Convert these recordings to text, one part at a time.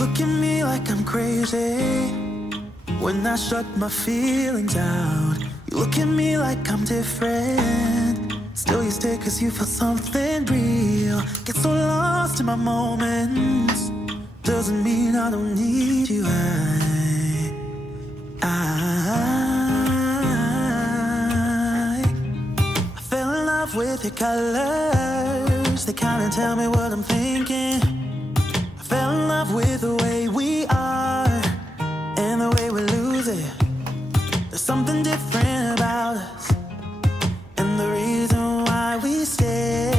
look at me like I'm crazy when I shut my feelings out. You look at me like I'm different, still you stay cause you feel something real. Get so lost in my moments, doesn't mean I don't need you. I fell in love with your colors, they kinda tell me what I'm thinking. I fell in love with the way we are and the way we lose it. There's something different about us, and the reason why we stay.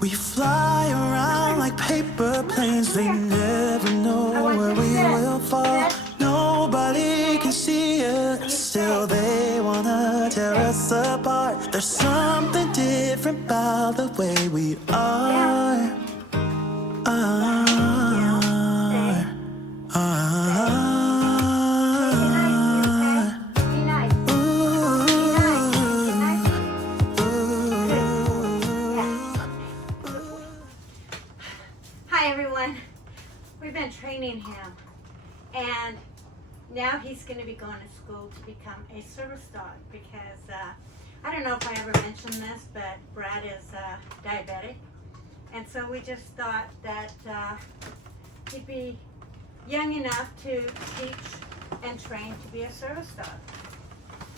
We fly around like paper planes, they never know where we will fall. Nobody can see us, still they wanna tear us apart. There's something different about the way we are. Hi everyone, we've been training him and now he's going to be going to school to become a service dog because I don't know if I ever mentioned this, but Brad is diabetic, and so we just thought that he'd be young enough to teach and train to be a service dog.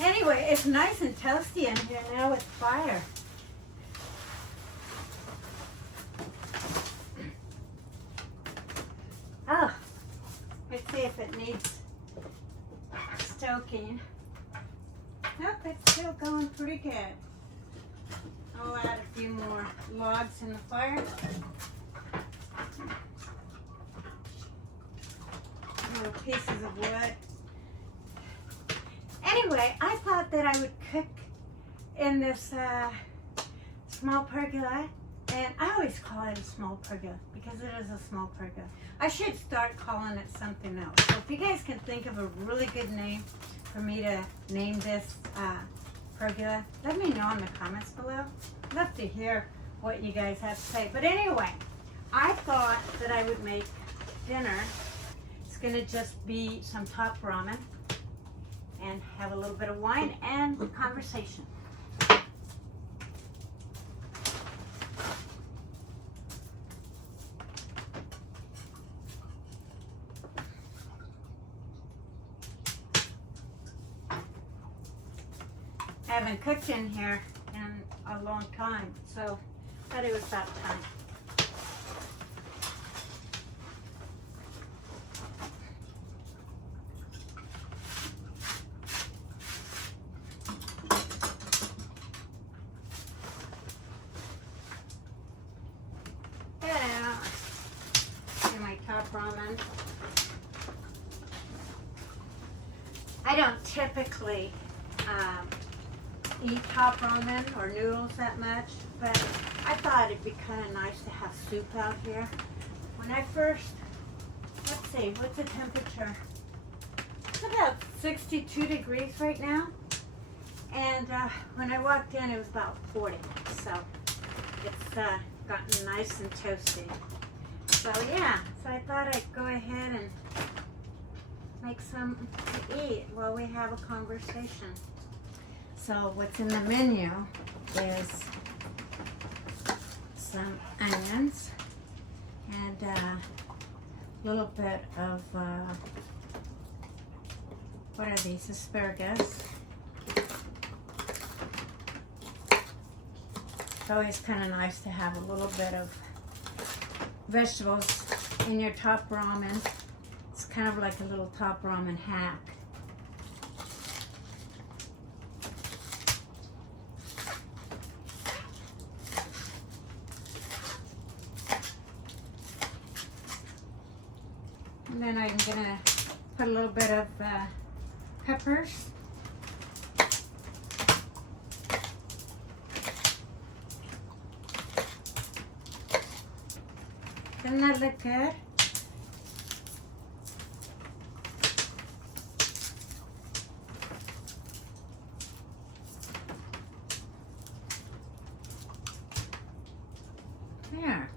Anyway, it's nice and toasty in here now with fire. Oh, let's see if it needs stoking. Nope, it's still going pretty good. I'll add a few more logs in the fire. Little pieces of wood. Anyway, I thought that I would cook in this small pergola. And I always call it a small pergola because it is a small pergola. I should start calling it something else. So if you guys can think of a really good name for me to name this pergola, let me know in the comments below. I'd love to hear what you guys have to say. But anyway, I thought that I would make dinner. It's going to just be some top ramen and have a little bit of wine and conversation. I haven't cooked in here in a long time, so I thought it was about time. Yeah, do my top ramen. I don't typically eat top ramen or noodles that much, but I thought it'd be kind of nice to have soup out here. When I first, let's see, what's the temperature? It's about 62 degrees right now, and when I walked in it was about 40, so it's gotten nice and toasty. So yeah, so I thought I'd go ahead and make some to eat while we have a conversation. So what's in the menu is some onions and a little bit of, what are these, asparagus. It's always kind of nice to have a little bit of vegetables in your top ramen. It's kind of like a little top ramen hack. And then I'm gonna put a little bit of peppers. Doesn't that look good? There.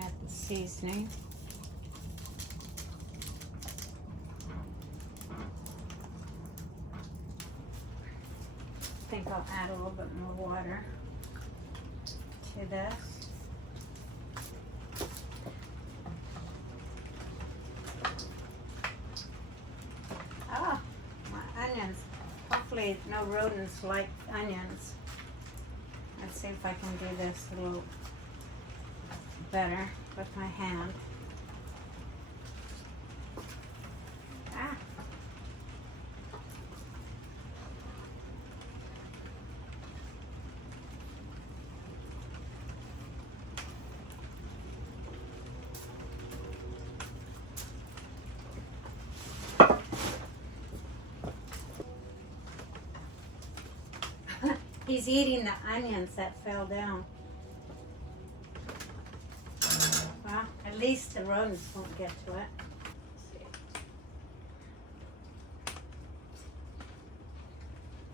Add the seasoning. I think I'll add a little bit more water to this. Oh, my onions. Hopefully no rodents like onions. Let's see if I can do this a little better with my hand. Ah. He's eating the onions that fell down. Well, at least the rodents won't get to it.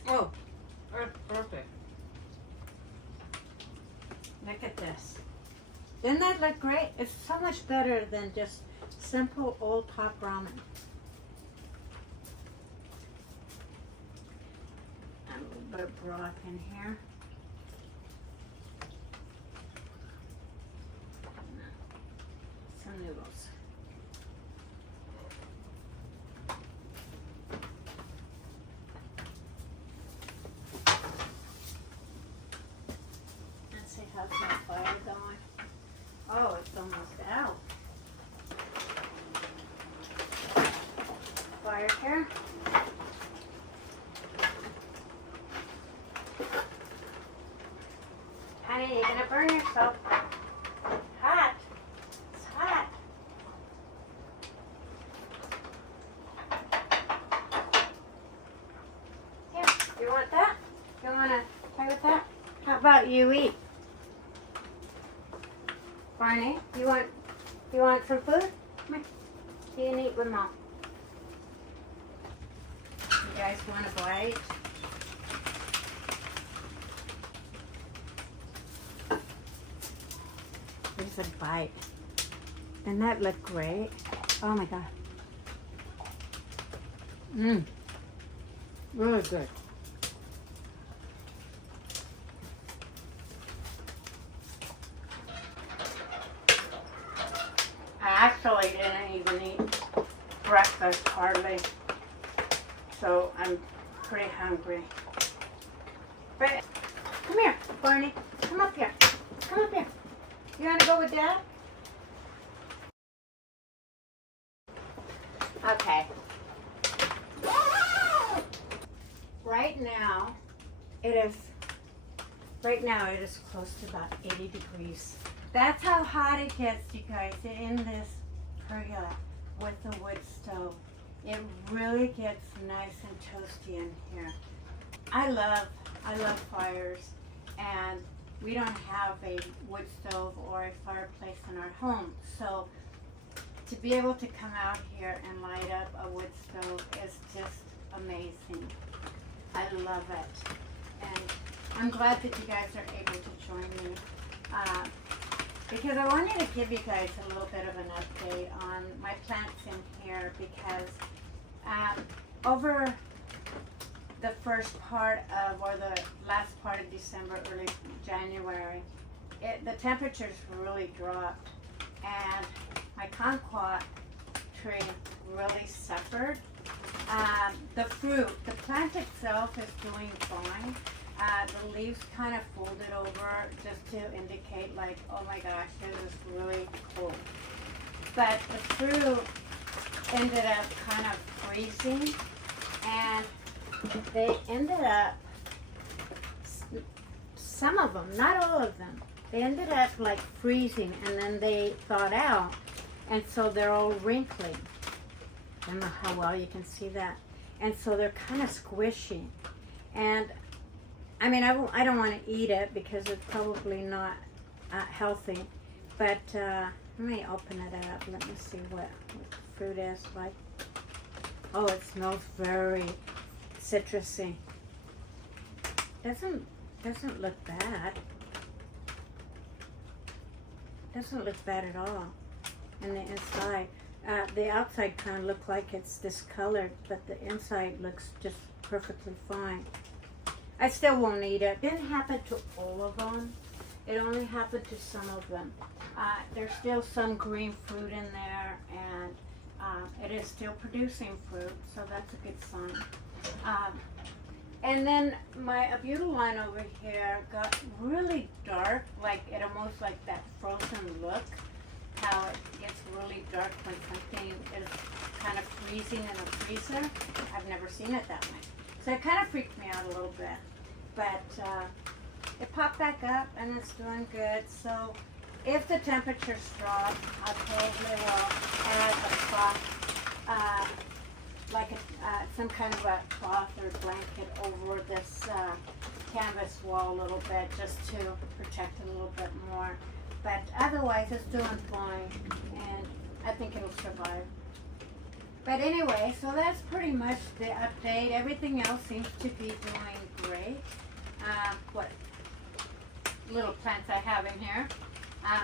Oh, that's perfect. Look at this. Doesn't that look great? It's so much better than just simple old top ramen. Add a little bit of broth in here. Some noodles. Let's see how's my fire going. Oh, it's almost out. Fire here. Honey, you're gonna burn yourself. Hot. It's hot. Here, you want that? You wanna play with that? How about you eat? Barney, you want some food? Come here. You can eat with Mom. You guys want a bite? Here's a bite. Doesn't that look great? Oh my God. Mmm. Really good. I actually didn't even eat breakfast hardly, so I'm pretty hungry. But come here, Barney. Come up here. Come up here. You want to go with Dad? Okay. Right now it is close to about 80 degrees. That's how hot it gets, you guys, in this pergola with the wood stove. It really gets nice and toasty in here. I love fires, and we don't have a wood stove or a fireplace in our home. So to be able to come out here and light up a wood stove is just amazing. I love it. And I'm glad that you guys are able to join me. Because I wanted to give you guys a little bit of an update on my plants in here, because over the first part of, or the last part of December, early January, the temperatures really dropped, and my kumquat tree really suffered. The fruit, the plant itself is doing fine. The leaves kind of folded over just to indicate like, oh my gosh, this is really cold. But the fruit ended up kind of freezing, and they ended up, some of them, not all of them, they ended up like freezing, and then they thawed out, and so they're all wrinkly. I don't know how well you can see that. And so they're kind of squishy. And I mean, I don't want to eat it because it's probably not healthy. But let me open it up. Let me see what the fruit is like. Oh, it smells very citrusy. Doesn't look bad. Doesn't look bad at all. And the inside, the outside kind of looks like it's discolored, but the inside looks just perfectly fine. I still won't eat it. It didn't happen to all of them. It only happened to some of them. There's still some green fruit in there, and it is still producing fruit, so that's a good sign. And then my abutil line over here got really dark, like it almost like that frozen look, how it gets really dark when something is kind of freezing in a freezer. I've never seen it that way. So it kind of freaked me out a little bit. But it popped back up and it's doing good. So if the temperatures drop, I probably will add a cloth, like some kind of a cloth or blanket over this canvas wall a little bit, just to protect it a little bit more. But otherwise it's doing fine, and I think it'll survive. But anyway, so that's pretty much the update. Everything else seems to be doing great. What little plants I have in here.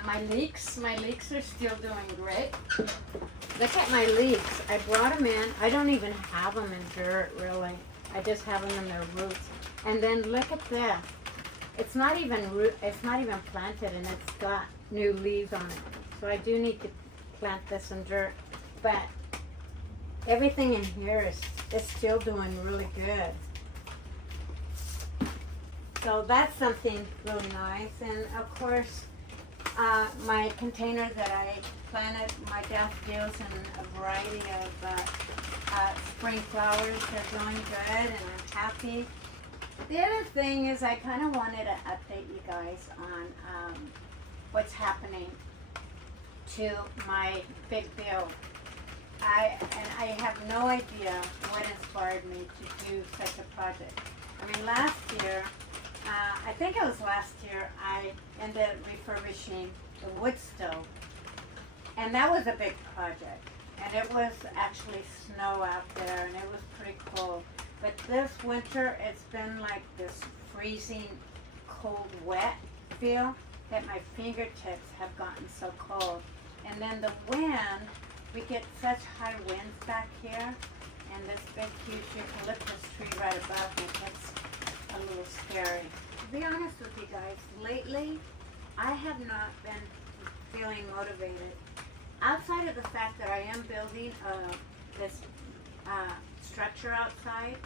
My leeks are still doing great. Look at my leeks. I brought them in. I don't even have them in dirt, really. I just have them in their roots. And then look at this. It's not even planted, and it's got new leaves on it. So I do need to plant this in dirt. But everything in here is still doing really good. So that's something really nice. And of course, my container that I planted my daffodils and a variety of spring flowers are doing good, and I'm happy. The other thing is I kind of wanted to update you guys on what's happening to my big build. I have no idea what inspired me to do such a project. I mean, last year, I think it was last year, I ended up refurbishing the wood stove. And that was a big project. And it was actually snow out there, and it was pretty cold. But this winter, it's been like this freezing, cold, wet feel that my fingertips have gotten so cold. And then the wind, we get such high winds back here, and this big, huge eucalyptus tree right above me gets a little scary. To be honest with you guys, lately, I have not been feeling motivated. Outside of the fact that I am building this structure outside,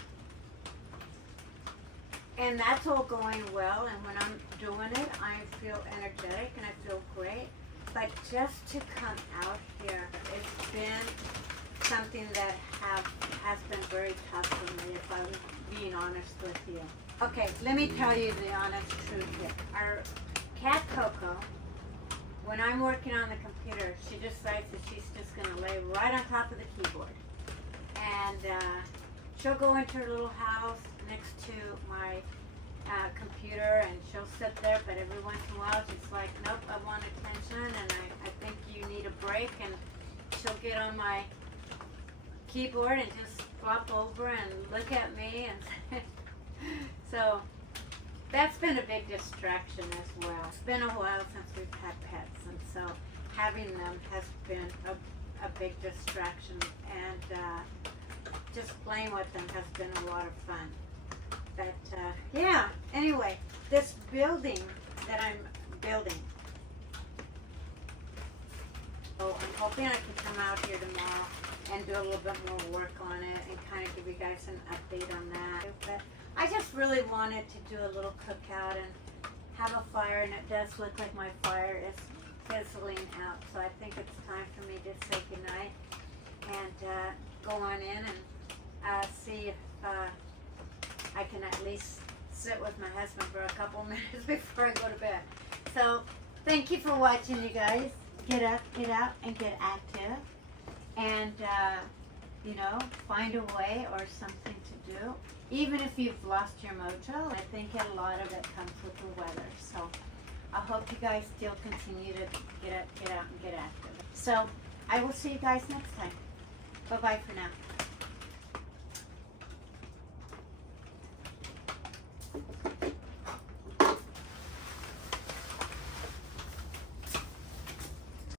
and that's all going well, and when I'm doing it, I feel energetic and I feel great. But just to come out here, it's been something that has been very tough for me, if I'm being honest with you. Okay, let me tell you the honest truth here. Our cat Coco, when I'm working on the computer, she decides that she's just going to lay right on top of the keyboard. And she'll go into her little house next to my computer, and she'll sit there, but every once in a while she's like, nope, I want attention, and I think you need a break, and she'll get on my keyboard and just flop over and look at me, and so that's been a big distraction as well. It's been a while since we've had pets, and so having them has been a big distraction, and just playing with them has been a lot of fun. But yeah, anyway, this building that I'm building, so I'm hoping I can come out here tomorrow and do a little bit more work on it and kind of give you guys an update on that. But I just really wanted to do a little cookout and have a fire, and it does look like my fire is fizzling out, so I think it's time for me to say goodnight and go on in and see if I can at least sit with my husband for a couple minutes before I go to bed. So thank you for watching, you guys. Get up, get out, and get active. And you know, find a way or something to do. Even if you've lost your mojo, I think a lot of it comes with the weather. So I hope you guys still continue to get out and get active. So I will see you guys next time. Bye-bye for now.